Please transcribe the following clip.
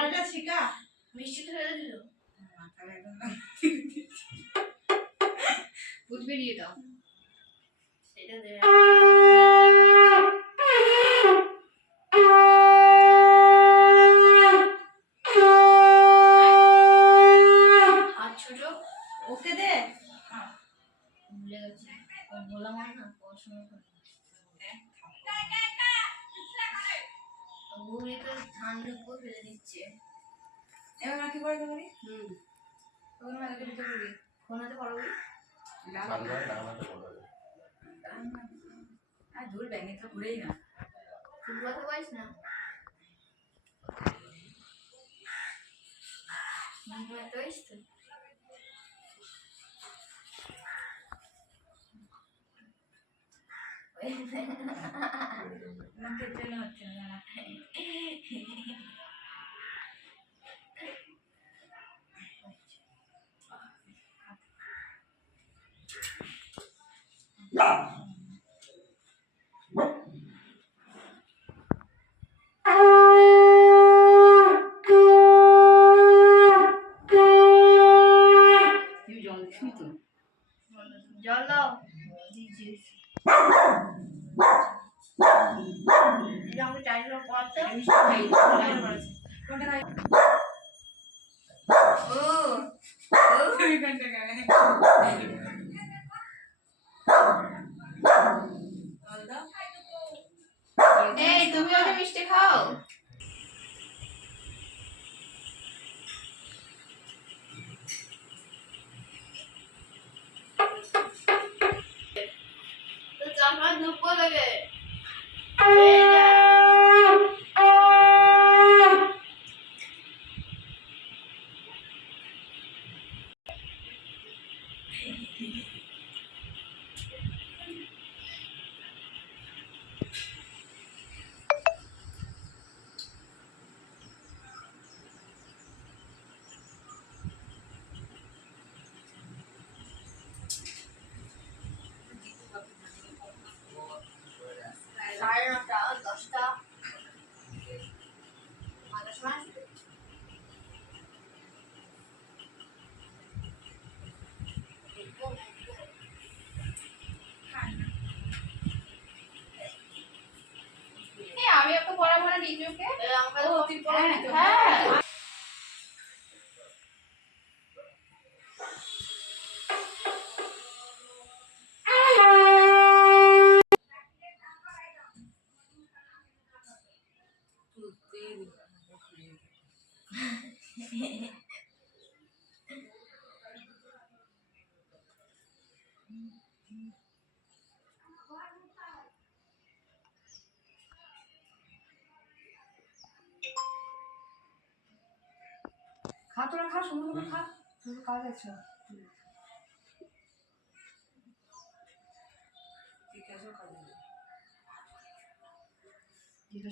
মালটা শিকা মিষ্টি তো ফেলে দিল মাথায় একদম বুঝবে দিয়ে দাও সেটা দে হাত ছোট ওকে দে ভুলে গেছি বললাম না পড়াশোনা করে ওগুলি তো ঠান্ডা উপর ফেলে দিচ্ছে এবার কি করে দেবি তখন মেলাকে দিতে পারি ফোন হাতে পড়াবি আর দূর ব্যাঙে তো ঘুরেই না তুই কথা পাইস না তো আসতো নাকে চেনে হচ্ছে না জল দাও আমাকে চাইছিল পড়াতে কোনটা খাই ও তুই কোনটা খাই এই তুমি ওকে মিষ্টি খাও তো চার ধূপ লাগে সাড়ে 9টা 10টা মাঝে সময় আসবে আমি একটা পড়াবো না নিজেকে আমাকে ও তুই পড়া হ্যাঁ খা তোরা খা সুন্দর করে খা তোর কাজ আছে